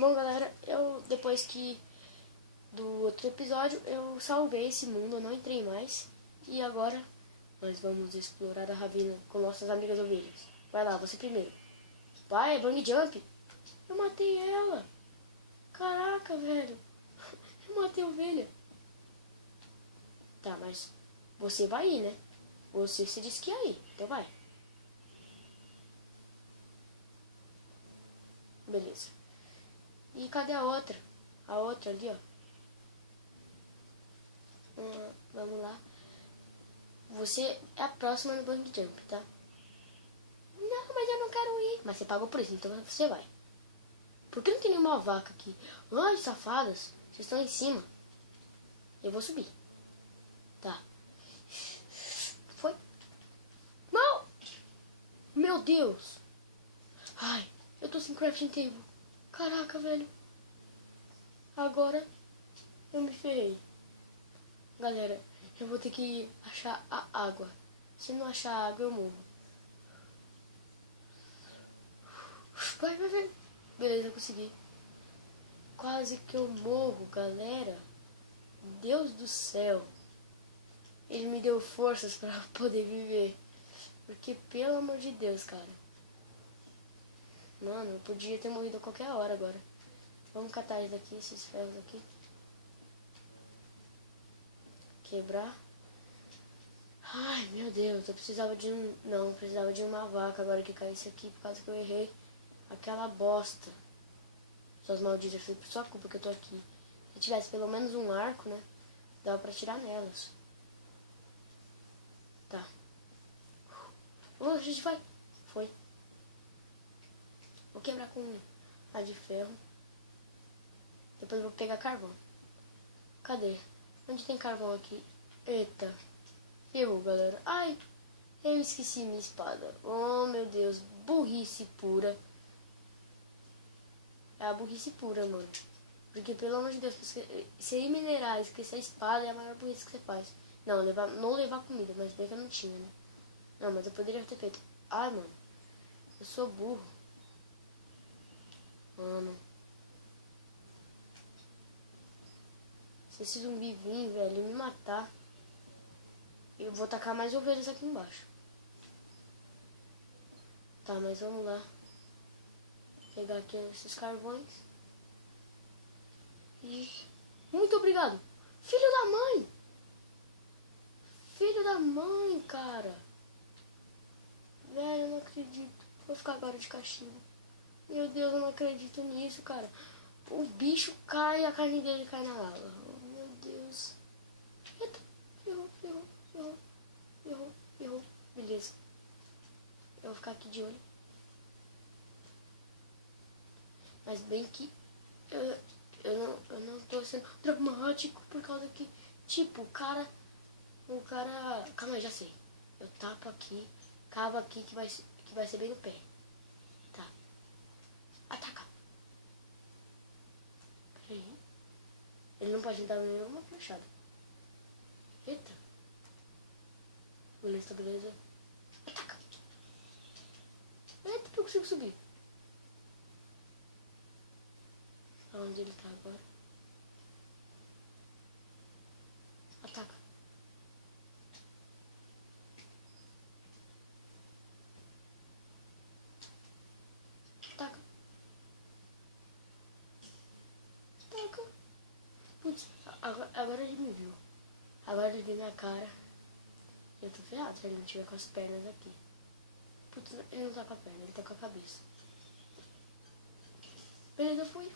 Bom, galera, eu depois que do outro episódio eu salvei esse mundo, eu não entrei mais. E agora nós vamos explorar a ravina com nossas amigas ovelhas. Vai lá, você primeiro. Vai, bang jump. Eu matei ela. Caraca, velho. Eu matei a ovelha. Tá, mas você vai ir, né? Você se disse que ia ir, então vai. Beleza. E cadê a outra? A outra ali, ó. Vamos lá. Você é a próxima no bang jump, tá? Não, mas eu não quero ir. Mas você pagou por isso, então você vai. Por que não tem nenhuma vaca aqui? Ai, safadas. Vocês estão em cima. Eu vou subir. Tá. Foi. Não! Meu Deus. Ai, eu tô sem crafting table. Caraca, velho. Agora eu me ferrei. Galera, eu vou ter que achar a água. Se não achar a água, eu morro. Vai, vai, vai. Beleza, consegui. Quase que eu morro, galera. Deus do céu. Ele me deu forças para poder viver. Porque, pelo amor de Deus, cara. Mano, eu podia ter morrido a qualquer hora agora. Vamos catar isso daqui, esses ferros aqui. Quebrar. Ai, meu Deus, eu precisava de um... Não, eu precisava de uma vaca agora que caísse aqui por causa que eu errei. Aquela bosta. Suas malditas, foi por sua culpa que eu tô aqui. Se tivesse pelo menos um arco, né? Dava pra tirar nelas. Tá. A gente vai. Foi. Vou quebrar com a de ferro. Depois vou pegar carvão. Cadê? Onde tem carvão aqui? Eita. Errou, galera. Ai, eu esqueci minha espada. Oh, meu Deus. Burrice pura. É a burrice pura, mano. Porque, pelo amor de Deus, você ir minerar e esquecer a espada é a maior burrice que você faz. Não, não levar comida, mas bem que eu não tinha, né? Não, mas eu poderia ter feito. Ai, mano. Eu sou burro. Mano. Se esse zumbi vir, velho, e me matar, eu vou tacar mais ovelhas aqui embaixo. Tá, mas vamos lá. Pegar aqui esses carvões. E... Muito obrigado. Filho da mãe. Filho da mãe, cara. Velho, eu não acredito. Vou ficar agora de castigo. Meu Deus, eu não acredito nisso, cara. O bicho cai e a carne dele cai na lava. Oh, meu Deus. Eita. Errou. Beleza. Eu vou ficar aqui de olho. Mas bem que eu não tô sendo dramático por causa que, tipo, o cara... Calma aí, já sei. Eu tapo aqui, cavo aqui que vai ser bem no pé. Tá. Ataca. Peraí. Ele não pode dar nenhuma flechada. Eita. Beleza, beleza. Ataca. Eita, eu consigo subir. Onde ele tá agora? Ataca. Ataca. Ataca. Putz, agora ele me viu. Agora ele viu minha cara. Eu tô ferrado se ele não tiver com as pernas aqui. Putz, ele não tá com a perna, ele tá com a cabeça. Beleza, fui.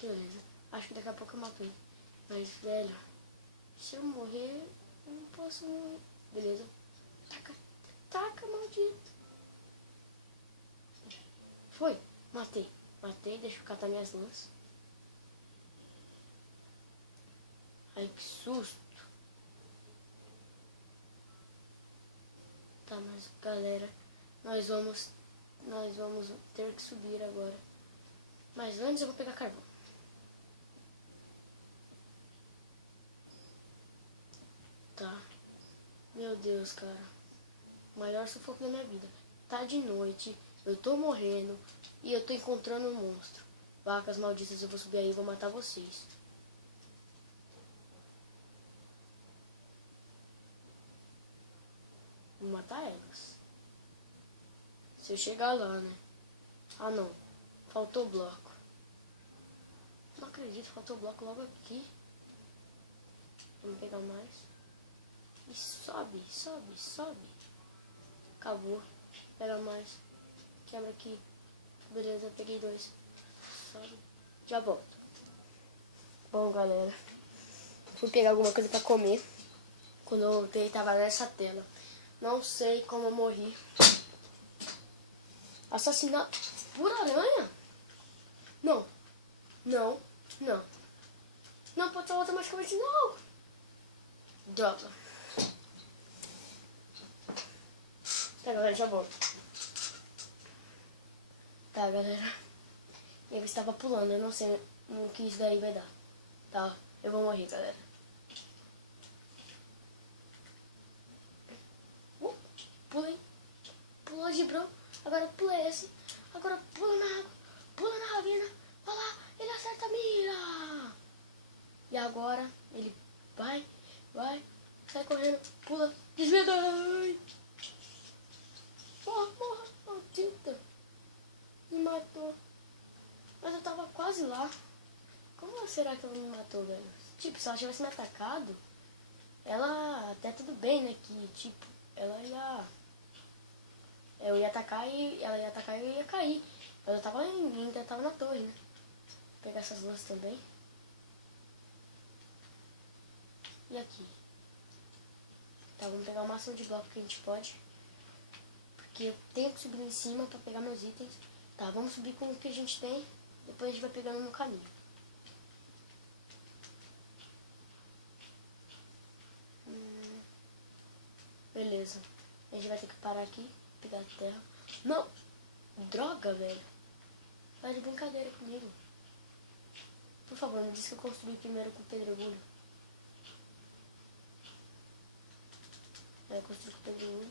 Beleza, acho que daqui a pouco eu mato ele. Mas, velho, se eu morrer, eu não posso morrer. Beleza. Taca, maldito. Foi, matei, deixa eu catar minhas lãs. Ai, que susto. Tá, mas galera, nós vamos ter que subir agora. Mas antes eu vou pegar carvão. Tá. Meu Deus, cara. O maior sufoco da minha vida. Tá de noite, eu tô morrendo e eu tô encontrando um monstro. vacas malditas, eu vou subir aí e vou matar vocês. Vou matar elas. Se eu chegar lá, né? Ah, não. Faltou bloco. Não acredito, faltou bloco logo aqui. Vamos pegar mais. E sobe, sobe, sobe. Acabou. Pega mais. Quebra aqui. Beleza, peguei 2. Sobe. Já volto. Bom, galera. Fui pegar alguma coisa pra comer. Quando eu voltei, tava nessa tela. Não sei como eu morri. Assassinato por aranha? Não. Não. Não. Não pode estar automaticamente, não. Droga. Tá, galera, já volto. Tá, galera. Eu estava pulando, eu não sei o que isso daí vai dar. Tá, eu vou morrer, galera. Pulei. Pulou de bro. Agora pula esse. Agora pula na água. Pula na ravina. Vai lá, ele acerta a mira. E agora ele vai, sai correndo, pula, desvia. Morra, morra, maldita. Me matou. Mas eu tava quase lá. Como será que ela me matou, velho? Tipo, se ela tivesse me atacado, ela até tudo bem, né? Que tipo, ela ia. Eu ia atacar e ela ia atacar e eu ia cair. Mas eu tava ainda tava na torre, né? Vou pegar essas duas também. E aqui. Tá, vamos pegar o máximo de bloco que a gente pode. Porque eu tenho que subir em cima pra pegar meus itens. Tá, vamos subir com o que a gente tem. Depois a gente vai pegando no caminho. Beleza. A gente vai ter que parar aqui, pegar a terra. Não! Droga, velho. Tá de brincadeira comigo. Por favor, me diz que eu construí primeiro com pedregulho. Eu construí com pedregulho.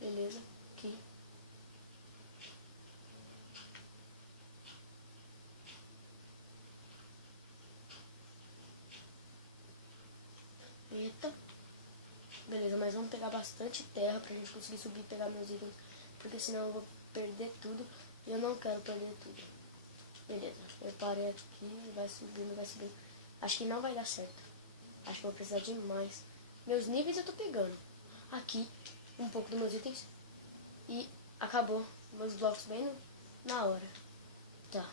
Beleza. Aqui. Eita. Beleza, mas vamos pegar bastante terra pra gente conseguir subir e pegar meus itens. Porque senão eu vou perder tudo. E eu não quero perder tudo. Beleza, eu parei aqui, vai subindo, vai subindo. Acho que não vai dar certo. Acho que vou precisar de mais. Meus níveis eu tô pegando. Aqui, um pouco dos meus itens. E acabou meus blocos bem na hora. Tá.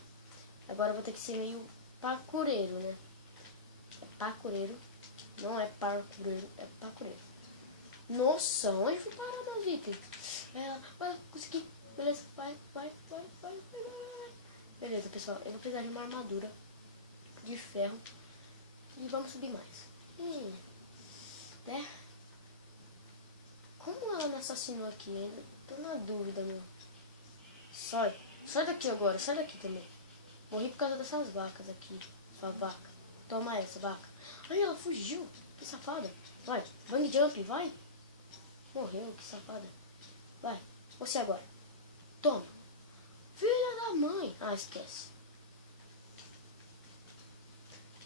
Agora eu vou ter que ser meio parkureiro, né? É parkureiro. Não é parkureiro, é parkureiro. Nossa, onde fui parar meus itens? Vai, consegui. Beleza, vai. Beleza, pessoal. Eu vou precisar de uma armadura de ferro. E vamos subir mais. Né? Como ela me assassinou aqui ainda? Tô na dúvida, meu. Sai daqui agora, sai daqui também. Morri por causa dessas vacas aqui. Sua vaca. Toma essa, vaca. Ai, ela fugiu. Que safada. Vai, bang jump, vai. Morreu, que safada. Vai, você agora. Toma. Filha da mãe. Ah, esquece.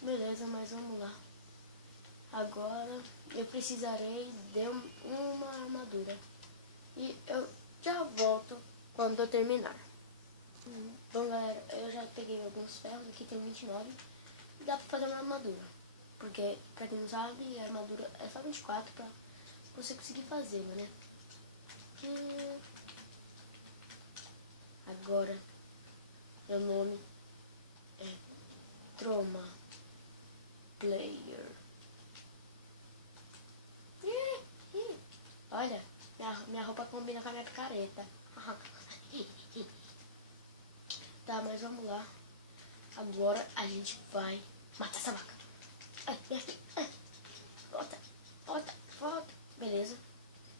Beleza, mas vamos lá. Agora eu precisarei de uma armadura. E eu já volto quando eu terminar. Bom, galera, eu já peguei alguns ferros. Aqui tem 29. E dá pra fazer uma armadura. Porque, pra quem não sabe, a armadura é só 24 pra você conseguir fazer, né? Agora, meu nome é Troma Player. Olha, minha roupa combina com a minha picareta. Tá, mas vamos lá. Agora a gente vai matar essa vaca. Volta. Beleza.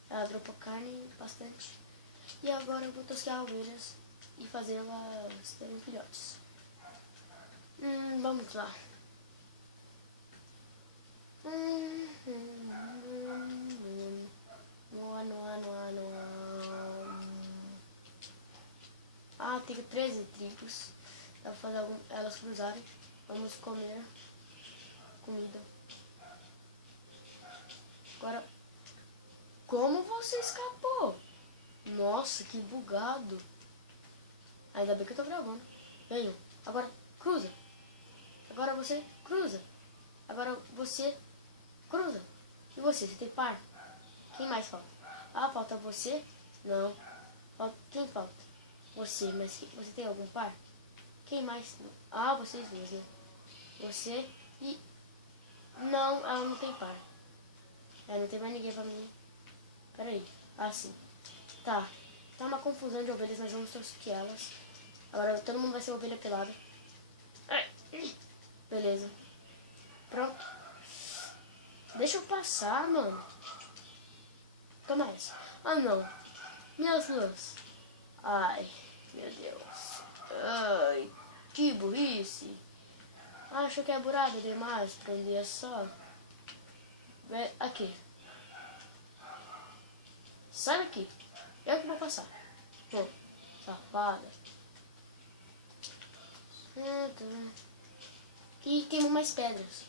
Ela dropou carne bastante. E agora eu vou tosquear ovelhas e fazê-las terem filhotes. Vamos lá. Noa. Ah, tem 13 tribos. Dá pra fazer elas cruzarem. Vamos comer comida. Agora, como você escapou? Nossa, que bugado. Ainda bem que eu tô gravando. Venham. Agora, cruza. Agora você cruza. Agora você cruza. E você tem par? Quem mais falta? Ah, falta você? Não. Quem falta? Você, mas você tem algum par? Quem mais? Ah, vocês dois, né? Você e... Não, ela não tem par. Não tem mais ninguém pra mim. Pera aí. Ah, sim. Tá. Tá uma confusão de ovelhas, nós vamos torcer elas. Agora todo mundo vai ser ovelha pelada. Beleza. Pronto. Deixa eu passar, mano. Toma essa. Ah, não. Minhas lãs. Ai, meu Deus. Ai, que burrice. Acho que é burrada demais pra um dia só. Aqui. Sai daqui. Eu que vou passar. Bom, safada. E temos mais pedras.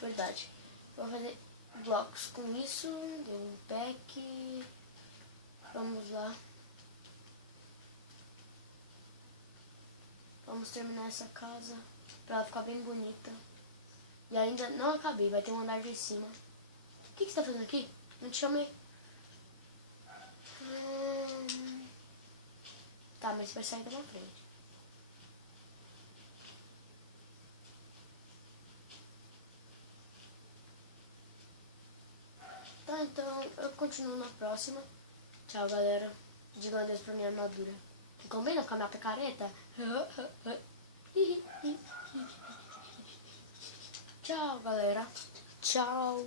Verdade. Vou fazer blocos com isso. Deu um pack. Vamos lá. Vamos terminar essa casa pra ela ficar bem bonita. E ainda não acabei, vai ter um andar de cima. O que você tá fazendo aqui? Não te chamei. Tá, mas vai sair pela frente. Tá, então eu continuo na próxima. Tchau, galera. Diga um adeus pra minha armadura. Que combina com a minha picareta? Tchau, galera. Tchau.